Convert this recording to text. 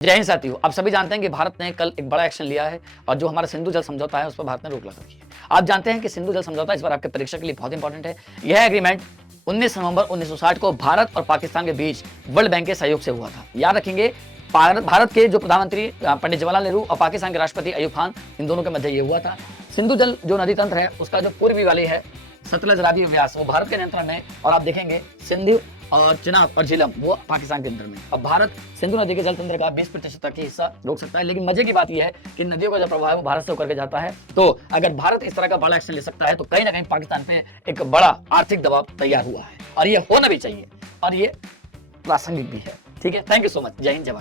जय हिंद साथियों, आप सभी जानते हैं कि भारत ने कल एक बड़ा एक्शन लिया है और जो हमारा सिंधु जल समझौता है उस पर भारत ने रोक लगा रखी है। आप जानते हैं कि सिंधु जल समझौता इस बार आपके परीक्षा के लिए बहुत इंपॉर्टेंट है। यह एग्रीमेंट 19 नवंबर 1960 को भारत और पाकिस्तान के बीच वर्ल्ड बैंक के सहयोग से हुआ था। याद रखेंगे, भारत के जो प्रधानमंत्री पंडित जवाहरलाल नेहरू और पाकिस्तान के राष्ट्रपति अयूब खान, इन दोनों के मध्य ये हुआ था। सिंधु जल जो नदी तंत्र है उसका जो पूर्वी वाली है सतलज रावी व्यास वो भारत के नियंत्रण में है और आप देखेंगे सिंधु और चिनाब और झीलम वो पाकिस्तान के नियंत्रण में। अब भारत सिंधु नदी के जल तंत्र का 20% तक की हिस्सा रोक सकता है, लेकिन मजे की बात यह है कि नदियों का जो प्रवाह है वो भारत से होकर के जाता है। तो अगर भारत इस तरह का बड़ा एक्शन ले सकता है तो कहीं ना कहीं पाकिस्तान पे एक बड़ा आर्थिक दबाव तैयार हुआ है और ये होना भी चाहिए और ये प्रासंगिक भी है। ठीक है, थैंक यू सो मच। जय हिंद, जय भारत।